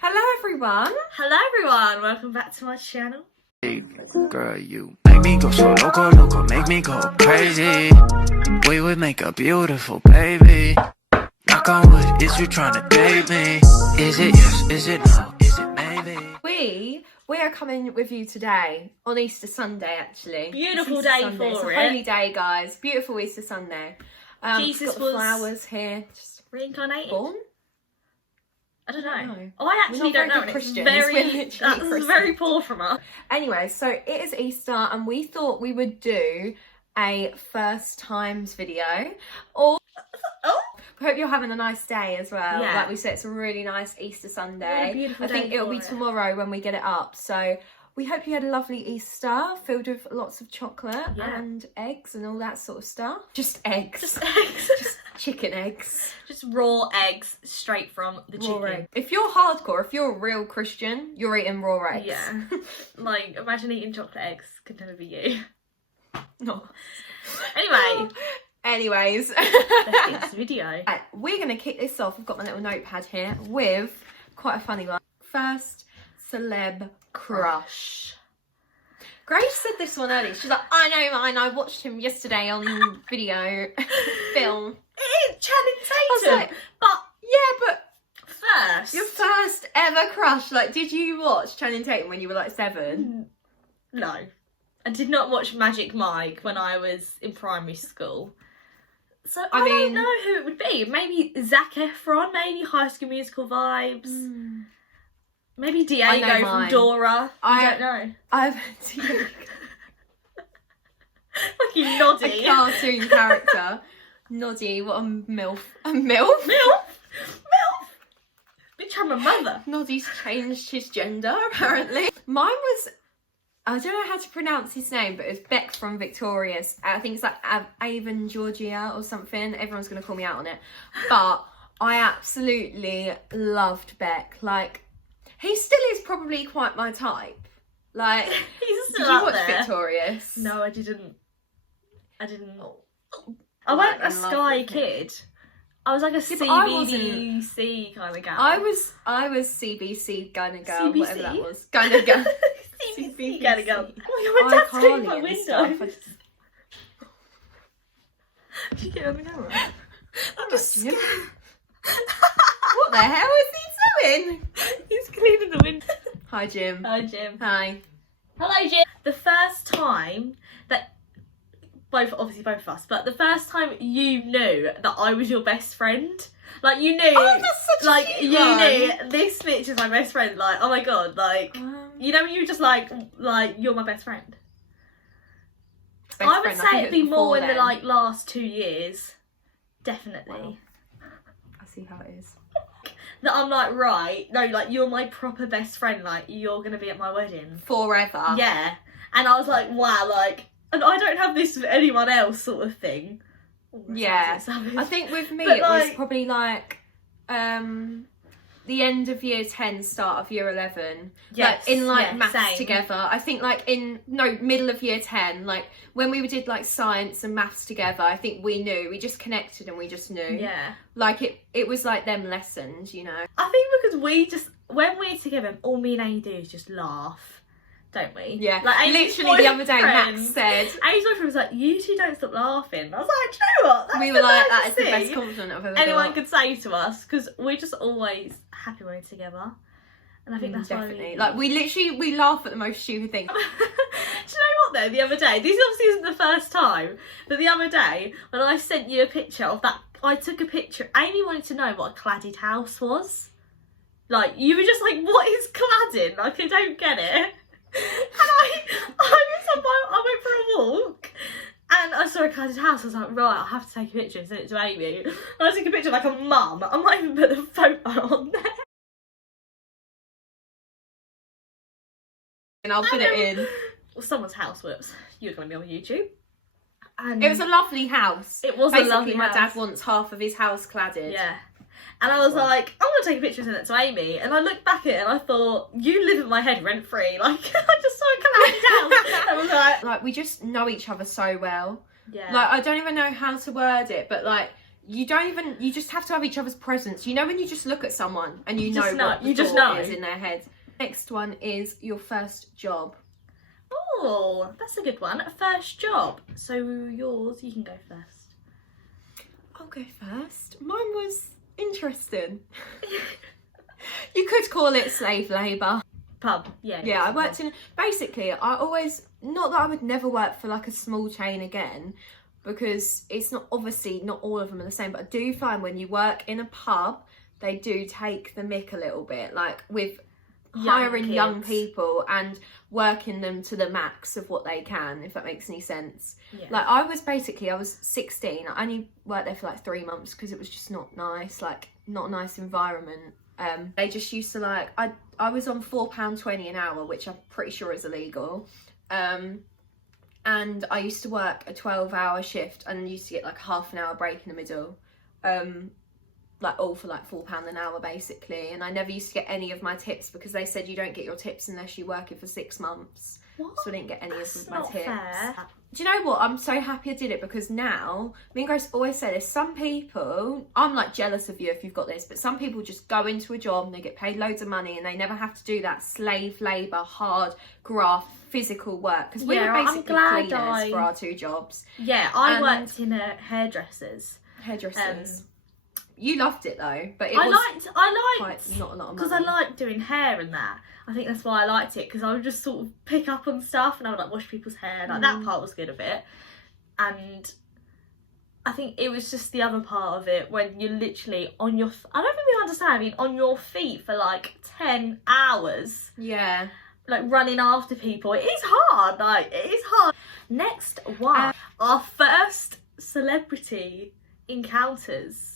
Hello everyone! Hello everyone, welcome back to my channel. Hey, girl, you make me go so loco, make me go crazy. We would make a beautiful baby. Knock on wood, is you trying to date me? Is it yes, is it no, is it maybe? We are coming with you today on Easter Sunday actually. Beautiful Easter day Sunday. for it's it. a holy day, guys. Beautiful Easter Sunday. Jesus got was flowers here. Just reincarnated? born? I don't know. No. Oh, I actually We're don't not know. very good and it's Christians. very, We're literally that's Christians. very poor from us. Anyway, so it is Easter and we thought we would do a first times video. Or I hope you're having a nice day as well. Yeah. Like we said, it's a really nice Easter Sunday. What a beautiful I think day it'll for be it. tomorrow when we get it up. So we hope you had a lovely Easter filled with lots of chocolate and eggs and all that sort of stuff. Just eggs. Just eggs. Just chicken eggs. Just raw eggs straight from the Raw chicken. egg. If you're hardcore, if you're a real Christian, you're eating raw eggs. Yeah. Like, imagine eating chocolate eggs. Could never be you. No. Anyway, Anyways. let's get this video. Right, we're going to kick this off. I've got my little notepad here with quite a funny one. First celeb crush. Grace said this one earlier. She's like, I know mine. I watched him yesterday on video film. It is Channing I was Tatum. like, But yeah, but first, your first ever crush. Like, did you watch Channing Tatum when you were like 7? no. I did not watch Magic Mike when I was in primary school. So I don't know who it would be. Maybe Zac Efron, maybe High School Musical vibes. Maybe Diego from Dora. I don't know. I've Fucking Noddy. a cartoon character. Noddy, what a MILF. A MILF? Milf. Bitch, I'm a mother. Noddy's changed his gender, apparently. Mine was, I don't know how to pronounce his name, but it's Beck from Victorious. I think it's like Avon Georgia or something. Everyone's going to call me out on it. But I absolutely loved Beck. Like, he still is probably quite my type. Like, He's did still you up watch there. Victorious? No, I didn't. I Like, wasn't a in love Sky with him. kid. I was like a but I wasn't. CBBC kind of gal. I was CBC kind of girl, CBC? whatever that was. Kind of girl. CBC kind of girl. Oh, my dad's cleaning my window. Did you get on the camera? I'm just Jim. What the hell is he doing? He's cleaning the window. Hi, Jim. Hi, Jim. Hi. Hello, Jim. The first time that obviously both of us, but the first time you knew that I was your best friend, like you knew, Oh, that's such a like cute you one. knew this bitch is my best friend. Like, oh my god, like you know when you were just like you're my best friend. I would say it'd be more in the like last 2 years, definitely. Wow. I see how it is. That I'm like, right, no, like you're my proper best friend. Like you're gonna be at my wedding Forever. Yeah, and I was like, wow, like. And I don't have this with anyone else, sort of thing. Oh, that Yeah. sounds so savage. I think with me But, it was like- probably like the end of year 10, start of year 11. Yes, Like in like yeah, maths same. together. I think like middle of year 10, like when we did like science and maths together, I think we knew, we just connected and we just knew. Yeah. Like it was like them lessons, you know. I think because when we're together, all me and Amy do is just laugh, don't we? Yeah. Like Amy's Literally the other day boyfriend- Max said, Amy's boyfriend was like, you two don't stop laughing. I was like, do you know what? That's we the were like, nicest that is the best thing compliment I've ever anyone got. could say to us, because we're just always happy when we're together. And I think that's Definitely. why Like we laugh at the most stupid things. Do you know what though, the other day, this obviously isn't the first time, but the other day when I sent you a picture of that, I took a picture, Amy wanted to know what a cladded house was. Like, you were just like, what is cladding? Like, I don't get it. And I went for a walk and I saw a cladded house. I was like, right, I have to take a picture and send it to Amy. And I took a picture like a mum. I might even put the photo on there. And I'll put it in. Well, someone's house, whoops. You're going to be on YouTube. And It was a lovely house. It was Basically, a lovely my house. dad wants half of his house cladded. Yeah. And I was like, I'm going to take a picture and send it to Amy. And I looked back at it and I thought, you live in my head rent free. Like, I just saw a cladded house. I was like, Like, we just know each other so well. yeah. Like, I don't even know how to word it, but like, you just have to have each other's presence. You know when you just look at someone and you know what the thought is in their head. Next one is your first job. Oh, that's a good one. First job. So yours, you can go first. I'll go first. Mine was interesting. You could call it slave labour. Pub, yeah. Yeah, I worked in, basically, I always, not that I would never work for like a small chain again, because it's not, obviously not all of them are the same, but I do find when you work in a pub, they do take the mick a little bit, like with hiring young people and working them to the max of what they can, if that makes any sense. Yeah. Like I was 16, I only worked there for like 3 months because it was just not nice, like not a nice environment. They just used to like, I was on £4.20 an hour, which I'm pretty sure is illegal. And I used to work a 12-hour shift and used to get like a half an hour break in the middle. Like all for like £4 an hour basically. And I never used to get any of my tips because they said you don't get your tips unless you work it for 6 months. What? So I didn't get any of my not tips. Fair. Do you know what? I'm so happy I did it because now, me and Grace always say there's some people, I'm like jealous of you if you've got this, but some people just go into a job and they get paid loads of money and they never have to do that slave labour, hard graft, physical work. Because we were basically cleaners for our 2 jobs. Yeah, I worked in hairdressers. You loved it though, but I liked quite not a lot of money. Because I liked doing hair and that. I think that's why I liked it, because I would just sort of pick up on stuff and I would like wash people's hair. Like that part was good of it. And I think it was just the other part of it when you're literally on your, I don't think you understand, I mean on your feet for like 10 hours. Yeah. Like running after people. It is hard, like it is hard. Next one, our first celebrity encounters.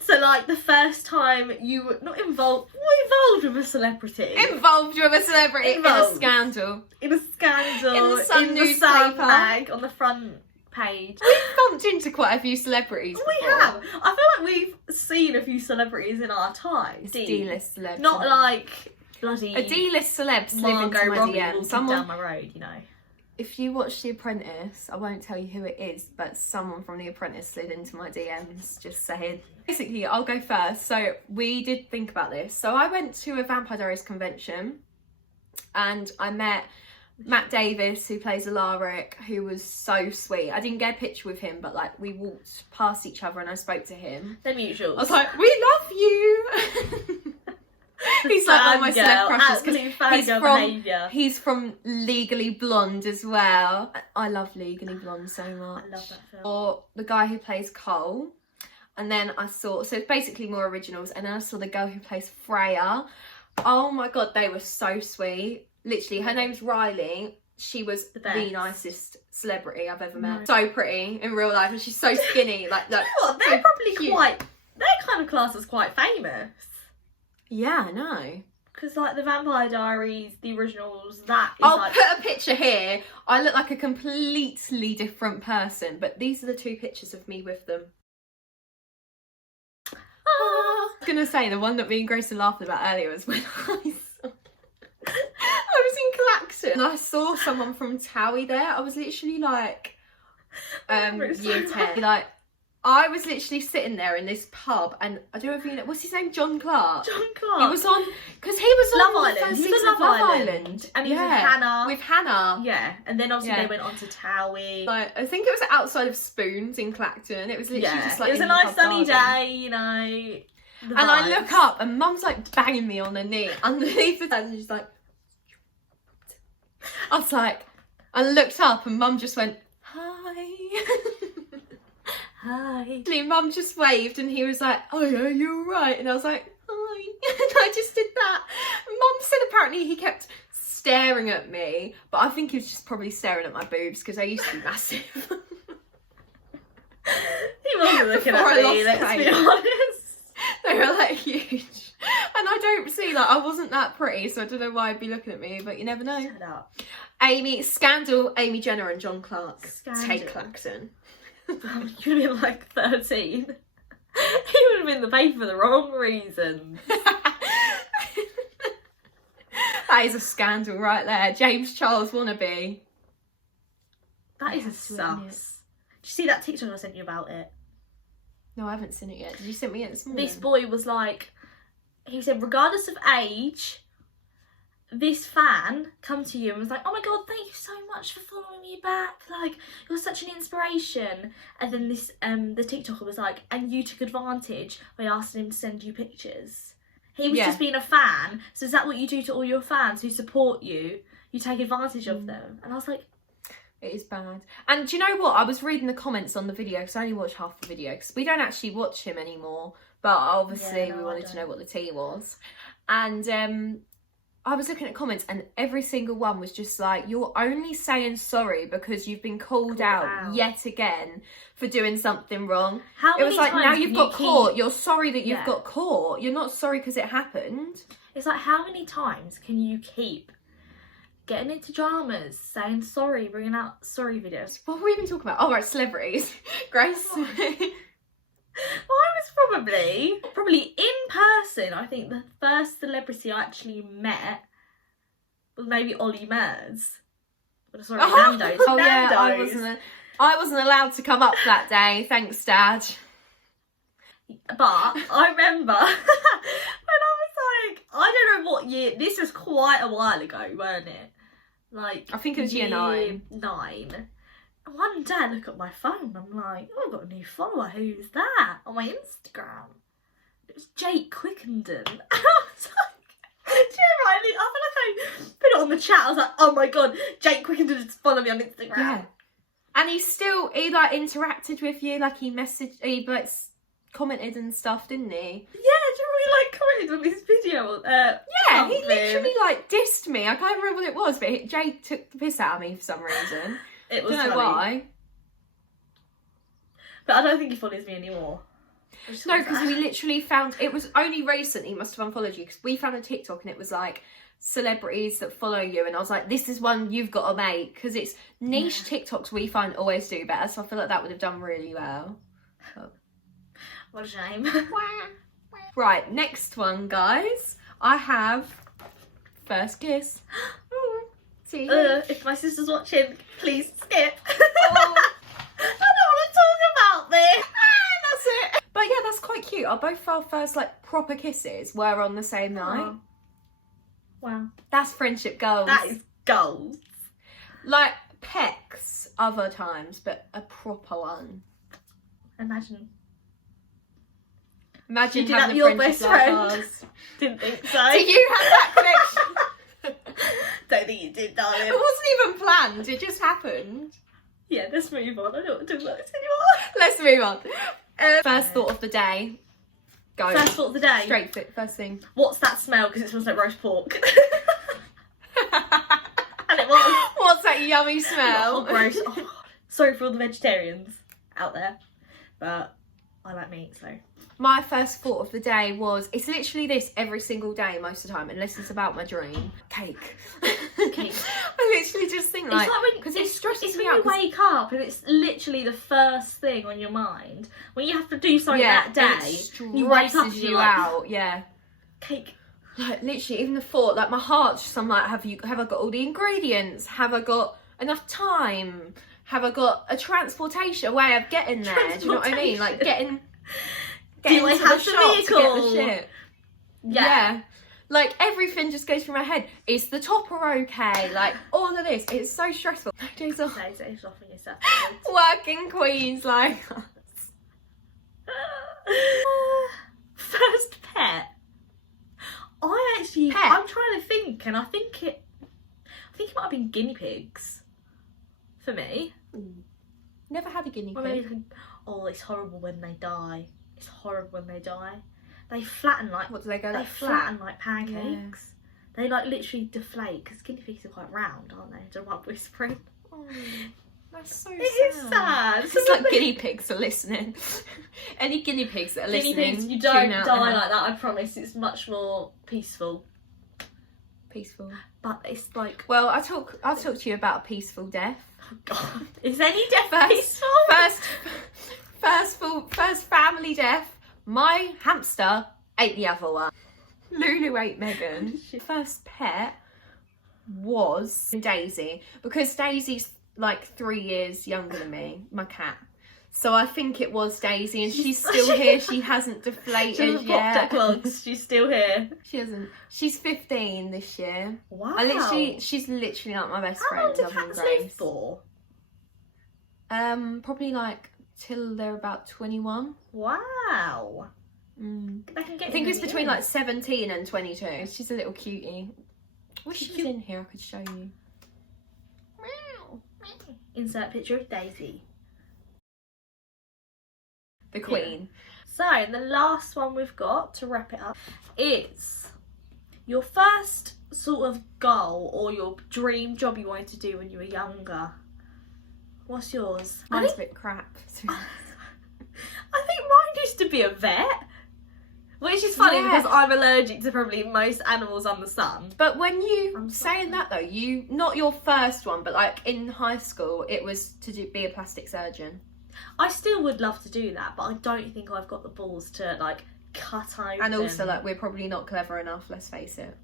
So like the first time you were not involved with a celebrity. Involved with a celebrity in a scandal. In a scandal. In the Sun in the newspaper. Sun mag on the front page. We've bumped into quite a few celebrities We before. have. I feel like we've seen a few celebrities in our time. D-list celebs. Not like bloody a D-list celeb slid into Margot my Robbie DM. walking Someone, down my road, you know. if you watch The Apprentice, I won't tell you who it is, but someone from The Apprentice slid into my DMs, just saying. Basically, I'll go first. So we did think about this. So I went to a Vampire Diaries convention and I met Matt Davis, who plays Alaric, who was so sweet. I didn't get a picture with him, but like we walked past each other and I spoke to him. They're mutuals. I was like, we love you. He's like one of my celeb crushes because he's from Legally Blonde as well. I love Legally Blonde so much. I love that film. Or the guy who plays Cole. And then I saw, so it's basically more originals. And then I saw the girl who plays Freya. Oh my God, they were so sweet. Literally, her name's Riley. She was the nicest celebrity I've ever met. So pretty in real life, and she's so skinny. Like, you know what? They're so probably cute. they're kind of classed as quite famous. Yeah, I know. Because like the Vampire Diaries, the originals, that is I'll like... put a picture here. I look like a completely different person, but these are the 2 pictures of me with them. I was going to say, the one that me and Grace were laughing about earlier was when I was in Claxton and I saw someone from Towie there. I was literally like, year 10. Like, I was literally sitting there in this pub and I don't know if you know, what's his name? John Clark. John Clark. He was on, because he was on Love Island. He was on Love Island. And he was with Hannah. With Hannah. Yeah, and then obviously they went on to Towie. Like, I think it was outside of Spoons in Clacton. It was literally just like, it was a in the nice pub sunny garden. day, you know. And I look up and Mum's like banging me on the knee underneath the bed and she's like, I was like, I looked up and Mum just went, hi. Hi. Actually, Mum just waved and he was like, oh yeah, you're right. And I was like, hi. And I just did that. Mum said apparently he kept staring at me, but I think he was just probably staring at my boobs because they used to be massive. He wasn't looking at me, let's be honest. They were like huge. And I don't see, like, I wasn't that pretty, so I don't know why I'd be looking at me, but you never know. Shut up. Scandal, Amy Jenner and John Clark. Scandal. Take Claxton. You would have been like 13. He would have been in the paper for the wrong reason. That is a scandal right there. James Charles wannabe. That is a sus. Did you see that TikTok I sent you about it? No, I haven't seen it yet. Did you send me it this morning? This boy was like, he said, regardless of age, this fan come to you and was like, oh my god, thank you so much for following me back, like you're such an inspiration. And then this the TikToker was like, and you took advantage by asking him to send you pictures. He was just being a fan. So is that what you do to all your fans who support you? You take advantage of them. And I was like, it is bad. And do you know what? I was reading the comments on the video because I only watched half the video because we don't actually watch him anymore. But obviously we wanted to know what the tea was. And I was looking at comments and every single one was just like, you're only saying sorry because you've been called out yet again for doing something wrong. It was like, now you've got caught. You're sorry that you've got caught. You're not sorry because it happened. It's like, how many times can you keep getting into dramas, saying sorry, bringing out sorry videos? What were we even talking about? Oh, right, celebrities. Grace. Well, I was probably in person. I think the first celebrity I actually met was maybe Ollie Murs. Sorry, Nando's. Oh Nando's. Yeah, I wasn't allowed to come up that day. Thanks, Dad. But I remember when I was like, I don't know what year. This was quite a while ago, weren't it? Like, I think it was year 9. 9. One day I look at my phone, I'm like, oh, I've got a new follower, who's that? On my Instagram. It was Jake Quickenden. And I was like, do you know what? I feel like I put it on the chat, I was like, oh my god, Jake Quickenden just followed me on Instagram. Yeah. And he like interacted with you, like he like commented and stuff, didn't he? Yeah, do you really like commented on this video? Yeah, he literally like dissed me. I can't remember what it was, but Jake took the piss out of me for some reason. It was I don't know why. But I don't think he follows me anymore. No, because we literally found, it was only recently he must have unfollowed you, because we found a TikTok and it was like celebrities that follow you, and I was like, this is one you've got to make, because it's niche TikToks we find always do better, so I feel like that would have done really well. But... what a shame. Right, next one, guys. I have First Kiss. See? If my sister's watching, please skip. I don't want to talk about this. That's it. But yeah, that's quite cute. Both our first like proper kisses were on the same night. Wow. That's friendship goals. That is goals. Like pecks other times, but a proper one. Imagine having a your friendship best like friend. ours. Didn't think so. Do you have that connection? Don't think you did, darling. It wasn't even planned. It just happened. Yeah, let's move on. I don't want to talk about this anymore. Let's move on. First thought of the day. Go. First thought of the day. Straight fit. First thing. What's that smell? Because it smells like roast pork. And it was. What's that yummy smell? Oh, gross. Oh, sorry for all the vegetarians out there, but I like meat, so. My first thought of the day was, it's literally this every single day most of the time, unless it's about my dream. Cake. Cake. I literally just think like, because it stresses me out. It's when you wake up and it's literally the first thing on your mind. When you have to do something that day, you wake up and you're like, out. Yeah. Cake. Like literally, even the thought, like my heart's just, I'm like, have I got all the ingredients? Have I got enough time? Have I got a transportation, a way of getting there? Do you know what I mean? Like getting do I into have the the shop vehicle? to get the shit. Yeah. Like everything just goes through my head. Is the topper okay? Like all of this. It's so stressful. Days off. Days off on yourself. Working queens like us. First pet. I'm trying to think, and I think it might have been guinea pigs. For me. Never had a guinea pig. Oh, it's horrible when they die. It's horrible when they die. They flatten like... What do they go? They like flatten like pancakes. Yeah. They like literally deflate, because guinea pigs are quite round, aren't they? Don't want whispering. Oh, that's so sad. It is sad. It's like guinea pigs are listening. Any guinea pigs that are guinea listening, pigs, you don't tune out die now. like that, I promise. It's much more peaceful. Peaceful. But it's like... Well, I'll talk to you about a peaceful death. Oh God. Is any death peaceful? First family death. My hamster ate the other one. Lulu ate Megan. First pet was Daisy, because Daisy's like 3 years younger than me, my cat. So I think it was Daisy, and she's still here. She hasn't deflated She hasn't yet. popped her clogs. She's still here. She hasn't. She's 15 this year. Wow. She's literally like my best How long friend. do Other than cats live Grace. for? Probably like till they're about 21. Wow. Mm. They can get I think in it's the between ears. like 17 and 22. She's a little cutie. Wish she was Cute. in here. I could show you. Insert picture of Daisy. The Queen. So, the last one we've got to wrap it up is your first sort of goal or your dream job you wanted to do when you were younger. What's yours? Mine's a bit crap. I think mine used to be a vet. Which is funny Yeah. because I'm allergic to probably most animals on the sun. But when you I'm saying that though, you not your first one, but like in high school, it was to be a plastic surgeon. I still would love to do that, but I don't think I've got the balls to like cut open. And also, like, we're probably not clever enough. Let's face it.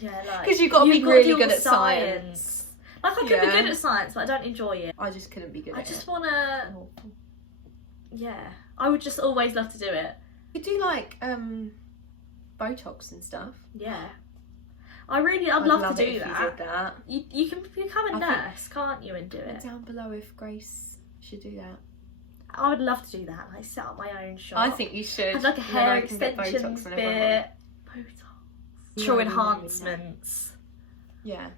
yeah, like 'Cause you've got to be do really all good the at science. Like I could Yeah. be good at science, but I don't enjoy it. I just couldn't be good I at just it. wanna, yeah. I would just always love to do it. You do like Botox and stuff. Yeah. I'd love to it do if that. You did that. You can become a I think- nurse, can't you, and do Comment it? down below if Grace should do that. I would love to do that. Like set up my own shop. I think you should. have like a And then hair I can get extensions Botox whenever I want. bit. Botox. Yeah, True yeah, enhancements. Yeah.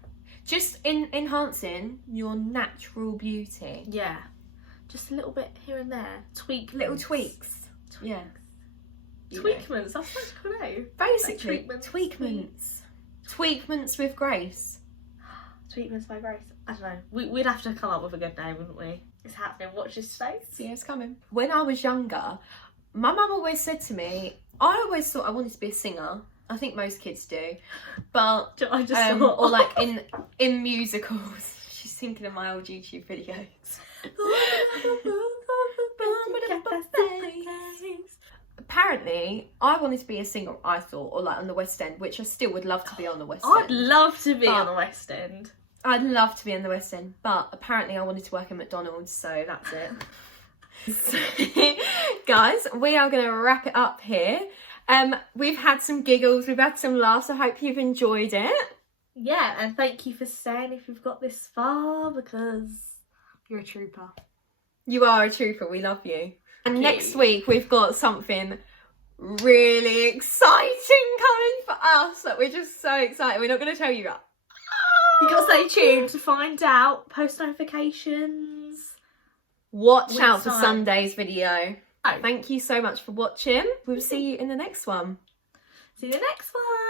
Just enhancing your natural beauty. Yeah. Just a little bit here and there. Tweak. Little tweaks. Yeah. You know. Tweakments. That's such a cool name. Basically, treatments. tweakments. Tweakments with Grace. Tweakments by Grace. I don't know. We'd have to come up with a good name, wouldn't we? It's happening. Watch this space. See, it's coming. When I was younger, my mum always said to me, I always thought I wanted to be a singer. I think most kids do. But, I just thought, or like in musicals. She's thinking of my old YouTube videos. Apparently, I wanted to be a singer, I thought, or like on the West End, which I still would love to be on the West I'd End. love to be But- on the West End. I'd love to be in the West End, but apparently I wanted to work at McDonald's, so that's it. So, guys, we are going to wrap it up here. We've had some giggles, we've had some laughs. I hope you've enjoyed it. Yeah, and thank you for staying if you've got this far, because you're a trooper. You are a trooper, we love you. And Thank next you. week we've got something really exciting coming for us. Like, we're just so excited. We're not going to tell you that. You got to stay tuned to find out. Post notifications. Watch Week's out for time. Sunday's video. Oh. Thank you so much for watching. We'll see you in the next one. See you next one.